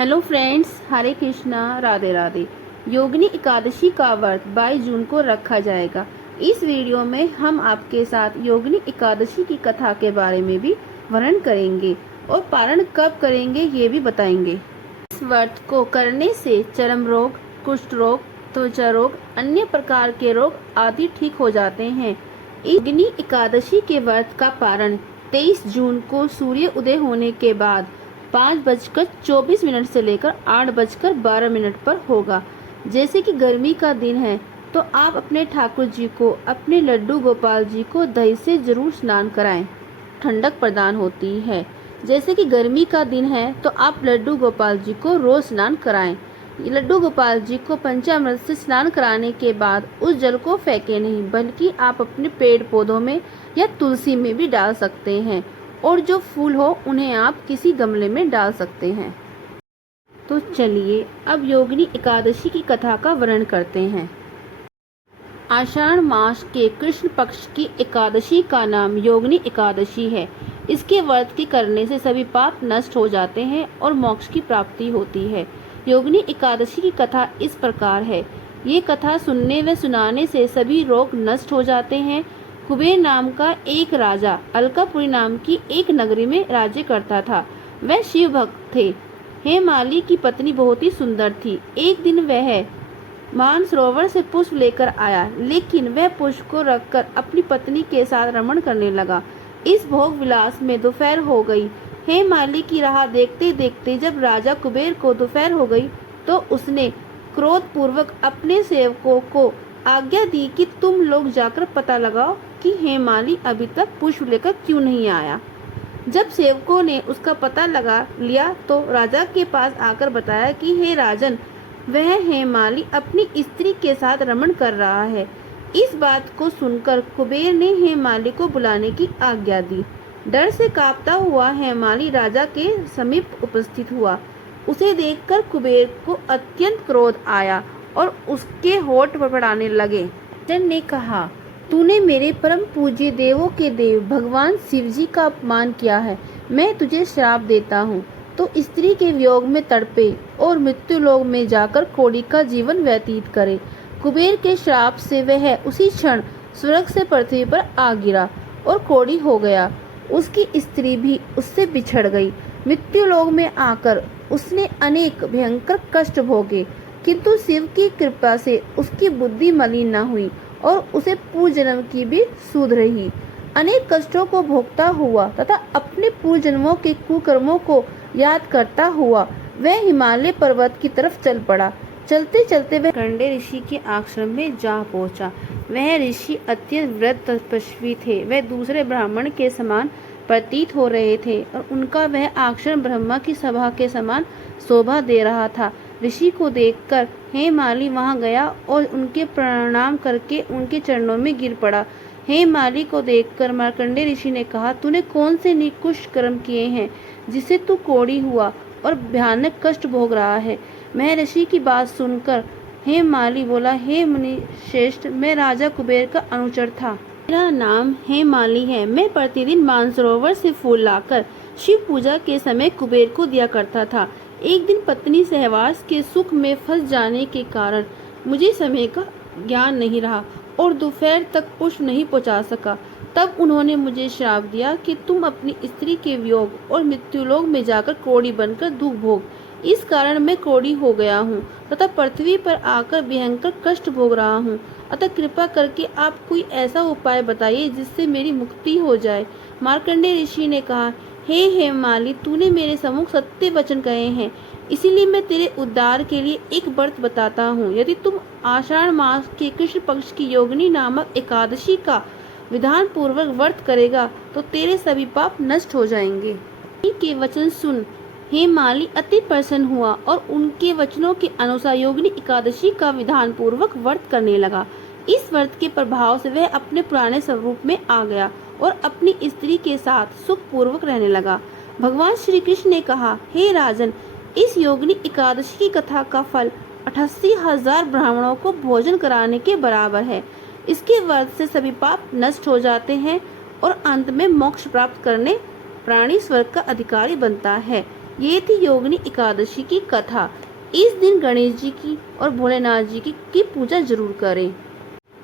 Hello friends, हरे कृष्णा, राधे राधे। योगिनी एकादशी का व्रत 22 जून को रखा जाएगा। इस वीडियो में हम आपके साथ योगिनी एकादशी की कथा के बारे में भी वर्णन करेंगे और पारण कब करेंगे ये भी बताएंगे। इस व्रत को करने से चर्म रोग, कुष्ठ रोग, त्वचा रोग, अन्य प्रकार के रोग आदि ठीक हो जाते हैं। योगिनी एकादशी के व्रत का पारण 23 जून को सूर्य उदय होने के बाद 5:24 से लेकर 8:12 पर होगा। जैसे कि गर्मी का दिन है तो आप अपने ठाकुर जी को, अपने लड्डू गोपाल जी को दही से जरूर स्नान कराएं, ठंडक प्रदान होती है। जैसे कि गर्मी का दिन है तो आप लड्डू गोपाल जी को रोज स्नान कराएं। लड्डू गोपाल जी को पंचामृत से स्नान कराने के बाद उस जल को फेंके नहीं, बल्कि आप अपने पेड़ पौधों में या तुलसी में भी डाल सकते हैं, और जो फूल हो उन्हें आप किसी गमले में डाल सकते हैं। तो चलिए अब योगिनी एकादशी की कथा का वर्णन करते हैं। आषाढ़ मास के कृष्ण पक्ष की एकादशी का नाम योगिनी एकादशी है। इसके व्रत के करने से सभी पाप नष्ट हो जाते हैं और मोक्ष की प्राप्ति होती है। योगिनी एकादशी की कथा इस प्रकार है। ये कथा सुनने व सुनाने से सभी रोग नष्ट हो जाते हैं। कुबेर नाम का एक राजा अलकापुरी नाम की एक नगरी में राज्य करता था। वह शिव भक्त थे। हेमाली की पत्नी बहुत ही सुंदर थी। एक दिन वह मानसरोवर से पुष्प लेकर आया, लेकिन वह पुष्प को रखकर अपनी पत्नी के साथ रमण करने लगा। इस भोग विलास में दोपहर हो गई। हेमाली की राह देखते देखते जब राजा कुबेर को दोपहर हो गई तो उसने क्रोध पूर्वक अपने सेवकों को आज्ञा दी कि तुम लोग जाकर पता लगाओ कि हेमाली अभी तक पुष्प लेकर क्यों नहीं आया। जब सेवकों ने उसका पता लगा लिया तो राजा के पास आकर बताया कि हे राजन, वह हेमाली अपनी स्त्री के साथ रमण कर रहा है। इस बात को सुनकर कुबेर ने हेमाली को बुलाने की आज्ञा दी। डर से कांपता हुआ हेमाली राजा के समीप उपस्थित हुआ। उसे देखकर कुबेर को अत्यंत क्रोध आया और उसके होठ फड़फड़ाने लगे। राजन ने कहा, तूने मेरे परम पूज्य देवों के देव भगवान शिव जी का अपमान किया है। मैं तुझे श्राप देता हूँ तो स्त्री के वियोग में तड़पे और मृत्यु लोक में जाकर कोढ़ी का जीवन व्यतीत करे। कुबेर के श्राप से वह उसी क्षण स्वर्ग से पृथ्वी पर आ गिरा और कोढ़ी हो गया। उसकी स्त्री भी उससे बिछड़ गई। मृत्यु लोक में आकर उसने अनेक भयंकर कष्ट भोगे, किंतु शिव की कृपा से उसकी बुद्धि मलिन न हुई और उसे पूर्व जन्म की भी सुध रही। अनेक कष्टों को भोगता हुआ तथा अपने पूर्व जन्मों के कुकर्मों को याद करता हुआ वह हिमालय पर्वत की तरफ चल पड़ा। चलते चलते वह मार्कंडेय ऋषि के आश्रम में जा पहुंचा। वह ऋषि अत्यंत वृद्ध तपस्वी थे। वह दूसरे ब्राह्मण के समान प्रतीत हो रहे थे और उनका वह आश्रम ब्रह्मा की सभा के समान शोभा दे रहा था। ऋषि को देखकर हेमाली वहां गया और उनके प्रणाम करके उनके चरणों में गिर पड़ा। हेमाली को देखकर मार्कंडेय ऋषि ने कहा, तूने कौन से निकृष्ट कर्म किए हैं जिससे तू कोढ़ी हुआ और भयानक कष्ट भोग रहा है। महर्षि की बात सुनकर हेमाली बोला, हे मुनि श्रेष्ठ, मैं राजा कुबेर का अनुचर था। मेरा नाम हेमाली है। मैं प्रतिदिन मानसरोवर से फूल लाकर शिव पूजा के समय कुबेर को दिया करता था। एक दिन पत्नी सहवास के सुख में फंस जाने के कारण मुझे समय का ज्ञान नहीं रहा और दोपहर तक पुष्प नहीं पहुंचा सका। तब उन्होंने मुझे श्राप दिया कि तुम अपनी स्त्री के वियोग और मृत्युलोक में जाकर कोढ़ी बनकर दुख भोग। इस कारण मैं कोढ़ी हो गया हूँ तथा पृथ्वी पर आकर भयंकर कष्ट भोग रहा हूँ। अतः कृपा करके आप कोई ऐसा उपाय बताइए जिससे मेरी मुक्ति हो जाए। मार्कंडेय ऋषि ने कहा, हे हेमाली, तूने मेरे सम्मुख सत्य वचन कहे हैं, इसीलिए मैं तेरे उद्धार के लिए एक व्रत बताता हूँ। यदि तुम आषाढ़ मास के कृष्ण पक्ष की योगिनी नामक एकादशी का विधान पूर्वक व्रत करेगा तो तेरे सभी पाप नष्ट हो जाएंगे। के वचन सुन हेमाली अति प्रसन्न हुआ और उनके वचनों के अनुसार योगिनी एकादशी का विधान पूर्वक व्रत करने लगा। इस व्रत के प्रभाव से वह अपने पुराने स्वरूप में आ गया और अपनी स्त्री के साथ सुख पूर्वक रहने लगा। भगवान श्री कृष्ण ने कहा, हे राजन, इस योगिनी एकादशी की कथा का फल 88,000 ब्राह्मणों को भोजन कराने के बराबर है। इसके व्रत से सभी पाप नष्ट हो जाते हैं और अंत में मोक्ष प्राप्त करने प्राणी स्वर्ग का अधिकारी बनता है। ये थी योगिनी एकादशी की कथा। इस दिन गणेश जी की और भोलेनाथ जी की पूजा जरूर करें।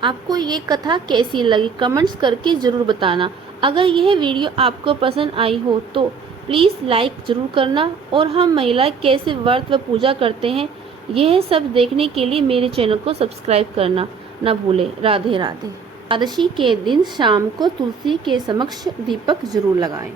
आपको ये कथा कैसी लगी कमेंट्स करके ज़रूर बताना। अगर यह वीडियो आपको पसंद आई हो तो प्लीज़ लाइक ज़रूर करना, और हम महिलाएं कैसे व्रत व पूजा करते हैं यह सब देखने के लिए मेरे चैनल को सब्सक्राइब करना न भूलें। राधे राधे। एकादशी के दिन शाम को तुलसी के समक्ष दीपक जरूर लगाएं।